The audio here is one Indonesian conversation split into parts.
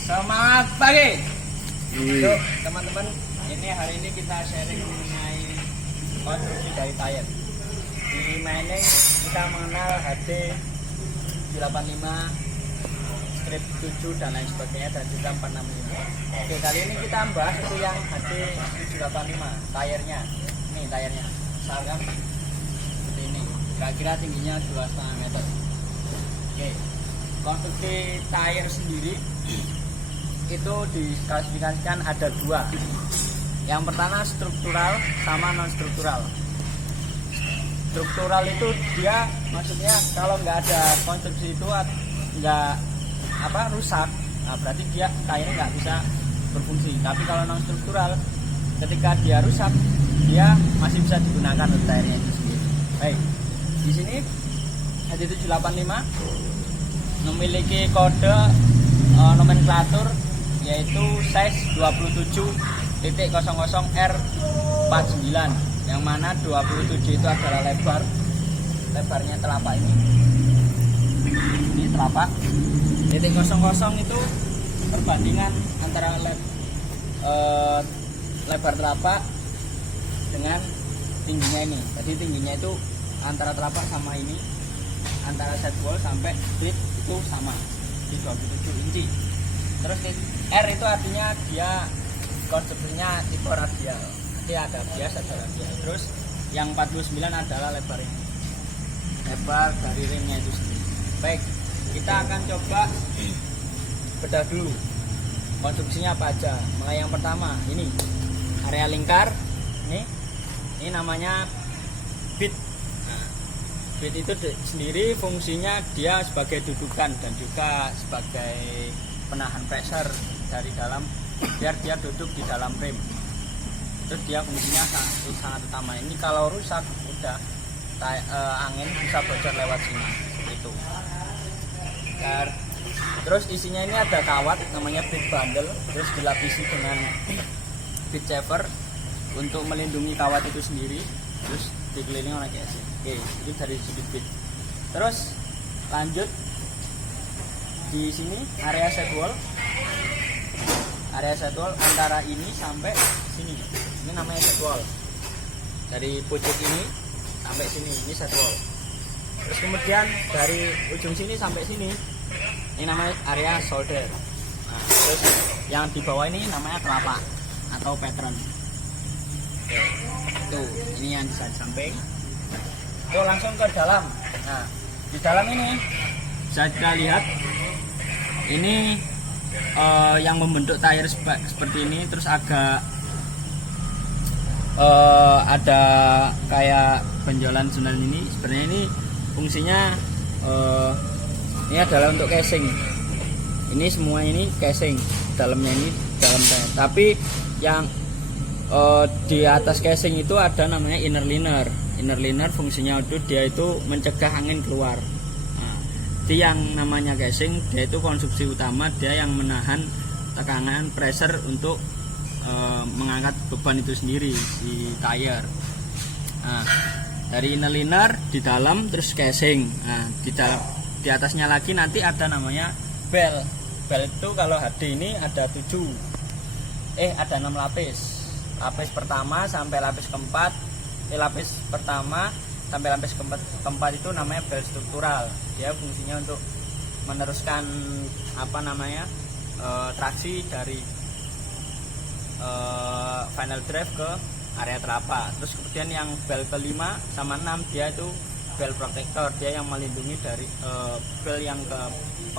Semangat pagi. Yuk, teman-teman, hari ini kita sharing mengenai konstruksi dari tayar. Di mining kita mengenal HD 75, strip 7 dan lain sebagainya, dan juga 465. Oke, kali ini kita bahas itu yang HD 785, tayarnya. Ini tayarnya, misalkan seperti ini, kira-kira tingginya 2,5 meter. Oke, konstruksi tayar sendiri itu diklasifikasikan ada dua. Yang pertama struktural sama non struktural. Struktural itu dia maksudnya kalau nggak ada konstruksi itu nggak rusak, nah berarti dia tayarnya nggak bisa berfungsi. Tapi kalau non struktural, ketika dia rusak dia masih bisa digunakan untuk tayarnya itu sendiri. Baik, di sini HD785 memiliki kode nomenklatur yaitu size 27.00R49, yang mana 27 itu adalah lebarnya telapak ini telapak. Titik 00 itu perbandingan antara lebar telapak dengan tingginya ini. Jadi tingginya itu antara telapak sama ini, antara sidewall sampai bit itu sama di 27 inci. Terus R itu artinya dia konstruksinya tipe radial, nanti ada bias ada radial. Terus yang 49 adalah lebar dari ringnya itu sendiri. Baik, kita akan coba bedah dulu konstruksinya apa aja. Mulai yang pertama, ini area lingkar, ini namanya bit. Nah, bit itu sendiri fungsinya dia sebagai dudukan dan juga sebagai penahan pressure dari dalam, biar dia duduk di dalam rem. Terus dia fungsinya sangat utama. Ini kalau rusak udah angin bisa bocor lewat sini itu. Terus isinya ini ada kawat namanya bit bundle, terus dilapisi dengan bit shaver untuk melindungi kawat itu sendiri. Terus dikelilingi oleh casing. Oke, itu dari sudut bit. Terus lanjut di sini area sidewall antara ini sampai sini, ini namanya sidewall. Dari pojok ini sampai sini, ini sidewall. Terus kemudian dari ujung sini sampai sini, ini namanya area solder. Nah, terus yang di bawah ini namanya telapak atau pattern. Oke, tuh ini yang di samping. Tuh langsung ke dalam. Nah, di dalam ini bisa kita lihat ini yang membentuk tayar seperti ini. Terus agak ada kayak benjolan sunan ini. Sebenarnya ini fungsinya ini adalah untuk casing. Ini semua ini casing, dalamnya ini dalam tayar. Tapi yang di atas casing itu ada namanya inner liner. Inner liner fungsinya itu dia itu mencegah angin keluar. Yang namanya casing, dia itu konstruksi utama, dia yang menahan tekanan pressure untuk mengangkat beban itu sendiri di tayar. Nah, dari inner liner di dalam, terus casing. Nah, di atasnya lagi nanti ada namanya bel. Bel itu kalau HD ini ada 6 lapis. Lapis pertama sampai lapis keempat. Lapis pertama sampai lapis keempat itu namanya bel struktural. Dia fungsinya untuk meneruskan traksi dari final drive ke area telapak. Terus kemudian yang bel kelima sama 6 dia itu bel protector, dia yang melindungi dari bel yang ke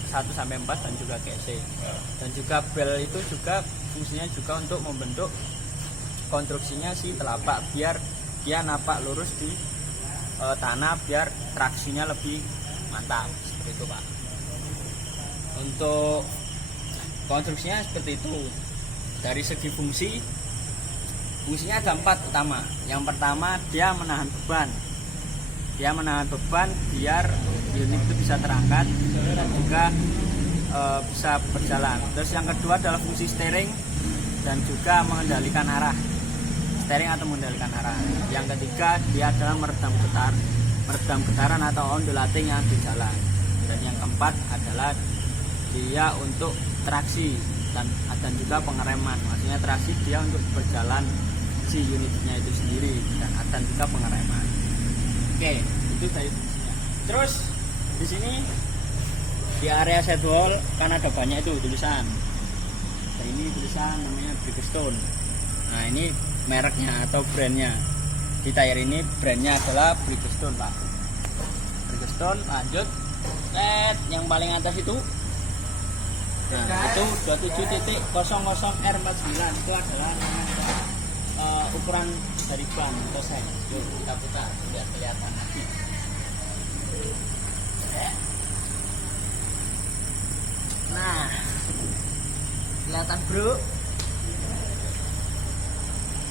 1 sampai 4 dan juga casing. Dan juga bel itu juga fungsinya juga untuk membentuk konstruksinya si telapak biar dia napak lurus di tanah, biar traksinya lebih mantap, seperti itu Pak. Untuk konstruksinya seperti itu. Dari segi fungsinya ada 4 utama. Yang pertama, dia menahan beban biar unit itu bisa terangkat dan juga bisa berjalan. Terus yang kedua adalah fungsi steering dan juga mengendalikan arah. Yang ketiga, dia adalah meredam getaran atau ondulating yang di jalan. Dan yang keempat adalah dia untuk traksi dan juga pengereman. Maksudnya traksi dia untuk berjalan si unitnya itu sendiri, dan juga pengereman. Oke, itu dari fungsinya. Terus di sini di area sidewall kan ada banyak itu tulisan. Nah, ini tulisan namanya Bridgestone. Nah, ini mereknya atau brandnya. Di tire ini brandnya adalah Bridgestone, Pak. Bridgestone. Lanjut, yang paling atas itu, nah itu 27.00R49 itu adalah ukuran dari ban atau size. Yuk kita putar biar kelihatan nanti. Nah, kelihatan bro.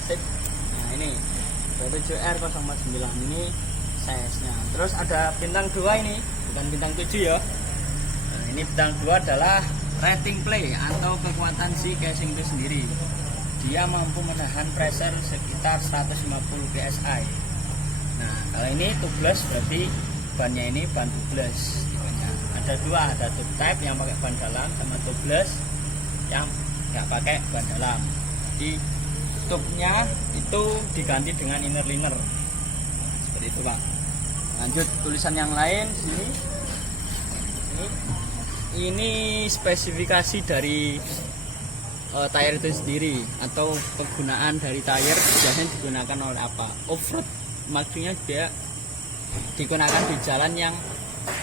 Sip. Nah ini 27R49 ini size-nya. Terus ada bintang 2 ini, bukan bintang 7 ya. Nah, ini bintang 2 adalah rating play atau kekuatan si casing itu sendiri. Dia mampu menahan pressure sekitar 150 psi. Nah, kalau ini tubeless berarti bannya ini ban tubeless. Ada dua, ada tube type yang pakai ban dalam sama tubeless yang nggak pakai ban dalam. Di tube-nya itu diganti dengan inner liner. Seperti itu, Pak. Lanjut tulisan yang lain sini. Ini spesifikasi dari tire itu sendiri atau penggunaan dari tire biasanya digunakan oleh apa? Off-road, maksudnya dia digunakan di jalan yang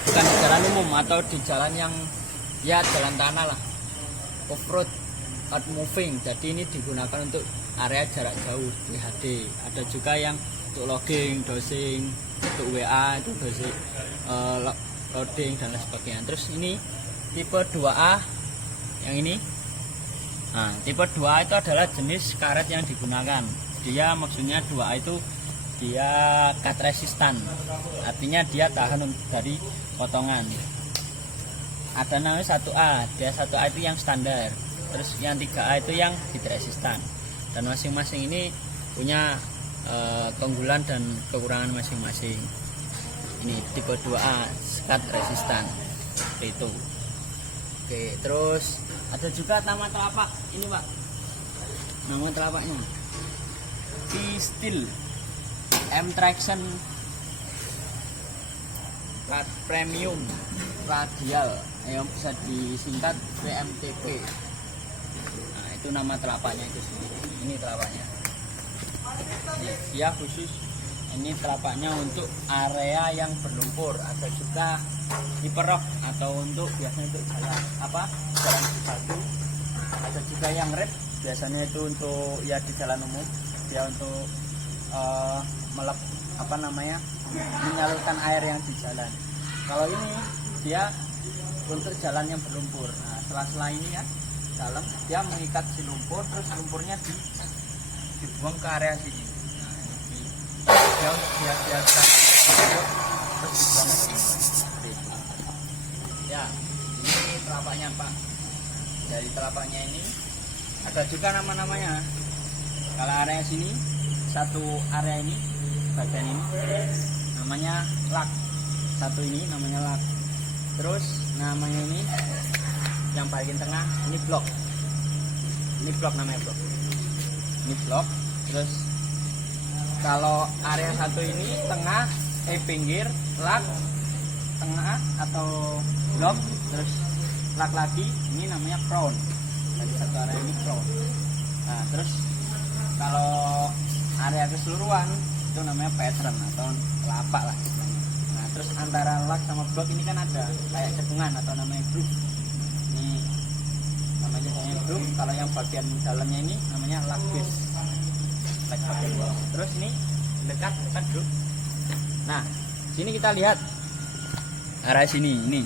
bukan di jalan umum atau di jalan yang ya jalan tanah lah, off-road, out moving. Jadi ini digunakan untuk area jarak jauh, WHD. Ada juga yang untuk logging, dosing, untuk WA itu dosing, loading dan lain sebagainya. Terus ini tipe 2A yang ini. Nah, tipe 2A itu adalah jenis karet yang digunakan. Dia maksudnya 2A itu dia cut resistant, artinya dia tahan dari potongan. Ada namanya 1A, dia 1A itu yang standar. Terus yang 3A itu yang heat resistant. Dan masing-masing ini punya keunggulan dan kekurangan masing-masing. Ini tipe 2A cut resistant itu. Oke, terus ada juga nama telapak ini, Pak. Nama telapaknya T-Steel M-Traction Premium Radial yang bisa disingkat PMTP. Nah, itu nama telapaknya itu sendiri. Ini telapaknya. Dia khusus, ini telapaknya untuk area yang berlumpur. Ada juga tipe rock atau untuk biasanya untuk jalan jalan batu. Ada juga yang red, biasanya itu untuk ya di jalan umum. Dia untuk menyalurkan air yang di jalan. Kalau ini dia untuk jalan yang berlumpur. Nah, setelah ini ya dalam dia mengikat si lumpur, terus lumpurnya dibuang ke area sini. Nah, dia terus dibuang ke sini. Ya, ini telapaknya, Pak. Dari telapaknya ini ada juga nama-namanya. Kalau area sini, satu area ini, bagian ini namanya lak. Satu ini namanya lak. Terus namanya ini yang paling tengah ini blok. Ini blok, namanya blok. Ini blok. Terus kalau area satu ini tengah, pinggir, lak, tengah atau blok, terus lak lagi, ini namanya crown. Dari satu area ini crown. Nah, terus kalau area keseluruhan itu namanya pattern atau lapak lah istilahnya. Nah, terus antara lak sama blok ini kan ada kayak cekungan atau namanya groove. Ini namanya groove. Kalau yang bagian dalamnya ini namanya lak base. Lak bagian bawah. Terus ini dekat groove. Nah, sini kita lihat arah sini ini.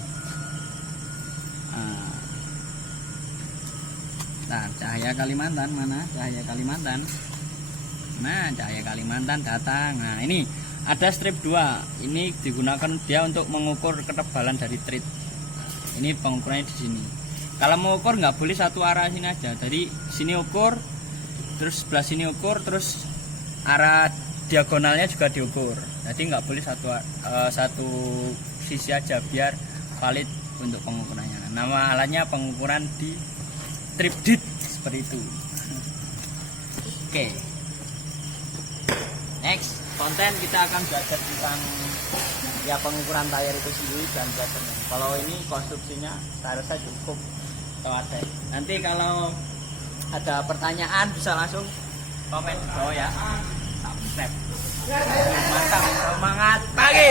Nah, cahaya Kalimantan mana? Cahaya Kalimantan. Nah, cahaya Kalimantan datang. Nah, ini ada strip 2. Ini digunakan dia untuk mengukur ketebalan dari tread. Ini pengukurannya di sini. Kalau mau ukur nggak boleh satu arah sini aja. Dari sini ukur, terus sebelah sini ukur, terus arah diagonalnya juga diukur. Jadi nggak boleh satu sisi aja biar valid untuk pengukurannya. Nama alatnya pengukuran di trip dit seperti itu. Oke. Next konten kita akan belajar tentang ya pengukuran tayar itu sendiri dan belajarnya. Kalau ini konstruksinya saya rasa cukup ada. Nanti kalau ada pertanyaan bisa langsung komen di bawah ya. Subscribe. Mantap, semangat pagi.